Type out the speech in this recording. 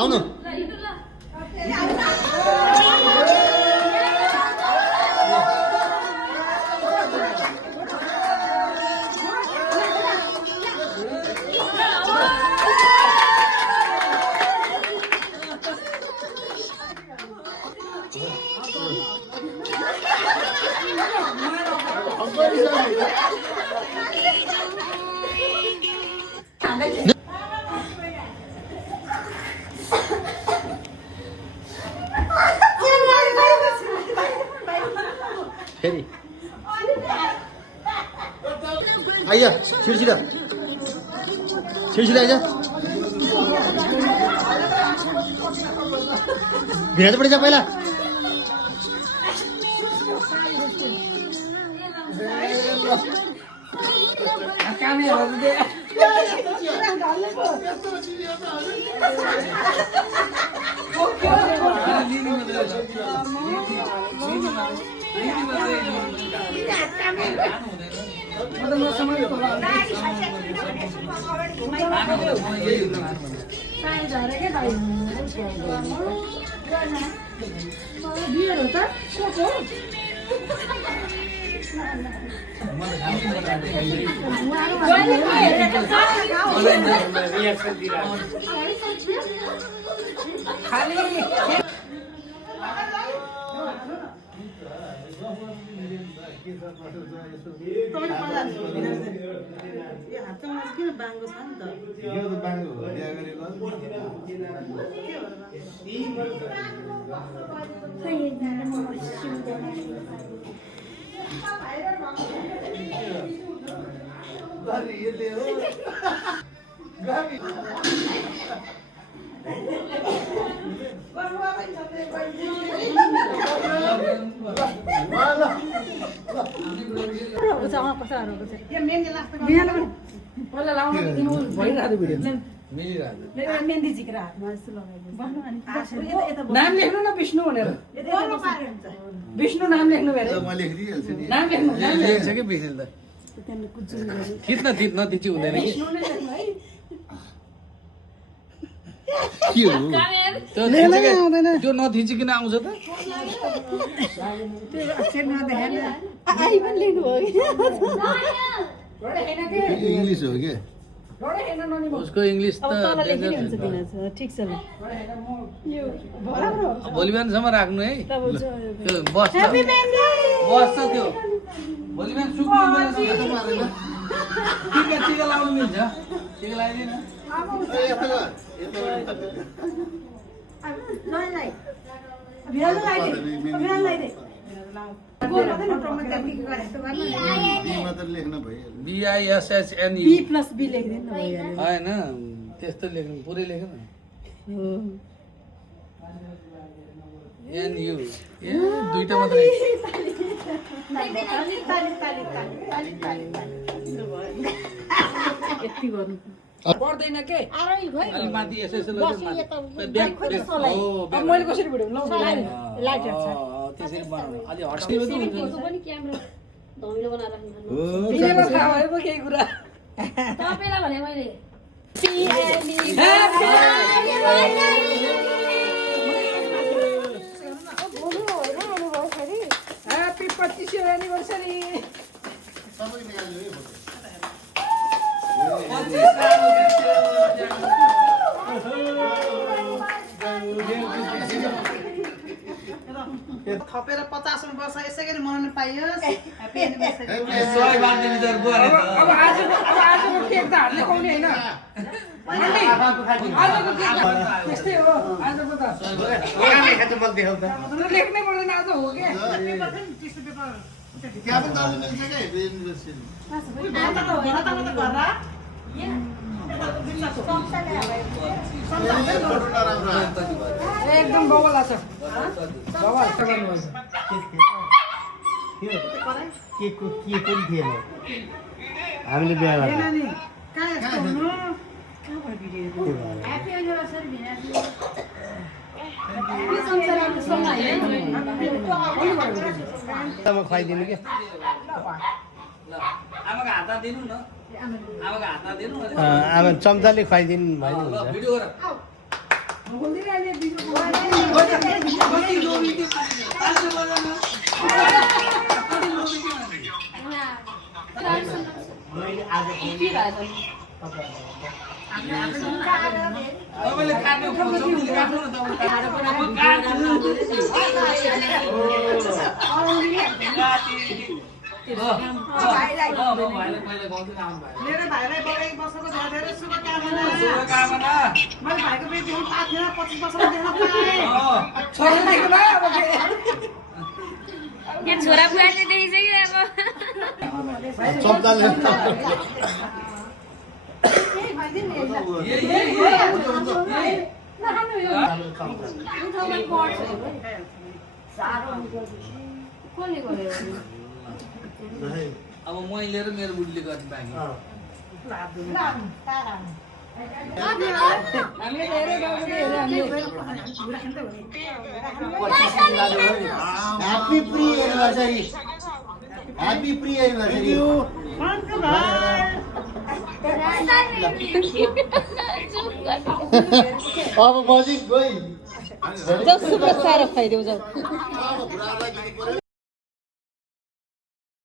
आउनु फेरि आइज छिटो छिटो आइज भिड पड़े पहिला नाम लेख्नु न विष्णु भनेर विष्णु नाम लेख्नु भेरे नाम लेख्नु लेख्छ कि बिग्रेल त थिच्न नथिची हुँदैन कि के हो त्यो नथिचिकन आउँछ त इंग्लिश हो क्या उसको इंग्लिश त ठीक छ ल भोलि बिहानसम्म राख्नु है त्यो बस्छ त्यो भोलि बिहान सुक्ने बेलासम्म टिका लाउनु मिल्छ टिका लगाइदिन BISSNU होइन त्यस्तो लेख्नु पुरै लेख्नु NU ए दुईटा मात्रै यति गर्नु पर्दैन के अलि माथि SSL मैले कसरी भिडियो ल त्यसरी बनाउनु अलि हट्यो पनि क्यामेरा धमिलो बनाएर राख्नु बिहेमा थाहा भयो पो केही कुरा तपाईलाई भने मैले ह्यापी 25 एनिभर्सरी थपेर 50 वर्ष यसै गरी मनाउन पाइयोस् ह्यापी एनिभर्सरी अब आजको केक त हातले खुवाउने हैन आजको केक त्यस्तै हो आजको त लेख्नै पर्दैन आज हो के टिस्यु पेपर क्या पनि दाजु मिल्छ क्या युनिभर्सिटी एकदम बवाल छ बवाल के पनि थिएन हामीले बिहा गर्दा नानी कहाँ यस्तो हुनु ह्यापी एनिभर्सरी भिना म खुवाइदिनु के आमाको हातमा दिनु न आमाको हातमा दिनु आमा चम्चाले खुवाइदिनु भयो नि हुन्छ भिडियो गर कति लोभी त्यो 500 बजाउन मैले आज के भयो त तपाईँले काट्नु खोज्छ नि काट्नु न भाइलाई पहिला गाउँदै आउनु भयो मेरो भाइलाई बगै वर्षको धेरै शुभकामना शुभकामना मैले भाइको बिहे देख्नु पाएको थिएन 25 वर्षको देख्न पाएँ छोरा देख्नु भयो अब के छोरा बुहारीले देखिसक्यो अब शब्दले कसले गर्यो अब मैले र मेरो बुढीले गर्ने बाँकी हामीले धेरै गाउँहरू happy pre anniversary happy pre anniversary अब बजी गई जसो सारो खाइदेऊ जाऊ